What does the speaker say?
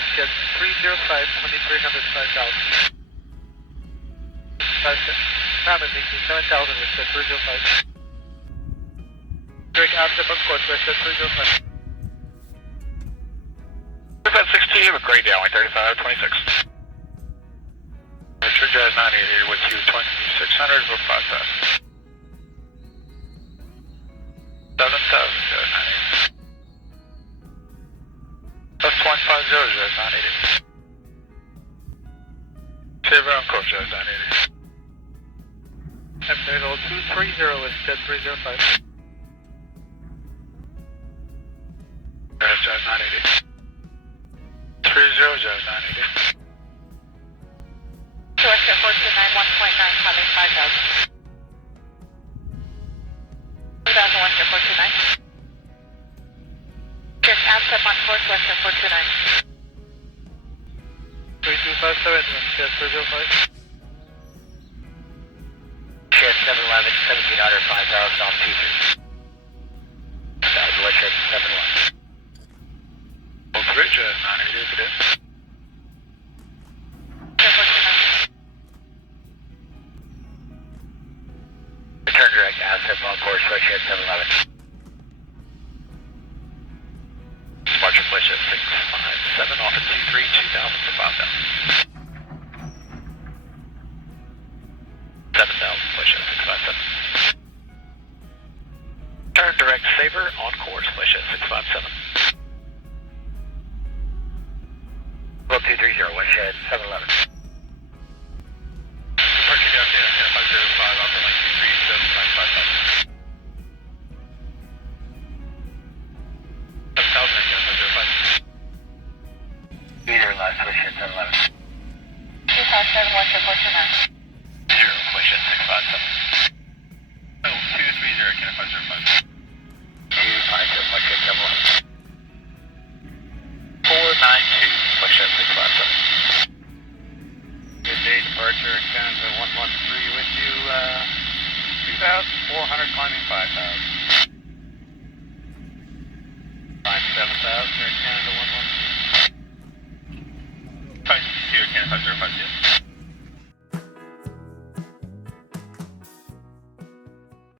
WestJet 305, 2300, 5000. 7,000, WestJet 305. Direct outstep on course, WestJet 305. At 16, you have a gray downwind 3526. Richard Jazz 988 with you 2600 for 5000. 7,000 Jazz 988. Plus 150 Jazz 988. Saver on course Jazz 988. F-Nine 230 is Jet 305. Jazz 988. 30 Jazz 988. WestJet 429, 1.9, coming 5000. 2000 WestJet 429. Direct outstep on course, WestJet 429. 3257, WestJet 305. Jet 711, 1700, 5000 on P3. South WestJet 71. Well, 3 Jazz 988 today. Jet 429. Return direct asset on course, WestJet 711. Departure WestJet 657 off at C3, 2000 for 5000. 7,000 WestJet 657. Turn direct Sabre on course, WestJet 657. Well, 230, WestJet 711. Departure down to 505 off the line 23, 7,550. 7,000 again, 505. Either last, WestJet 711. 257 WestJet 429. 0, WestJet 657. Oh, 230, again, 505. 257, WestJet 711. 492, WestJet 657. Good day, departure, Canada 113 with you, 2,400, climbing 5,000. 7,000, Canada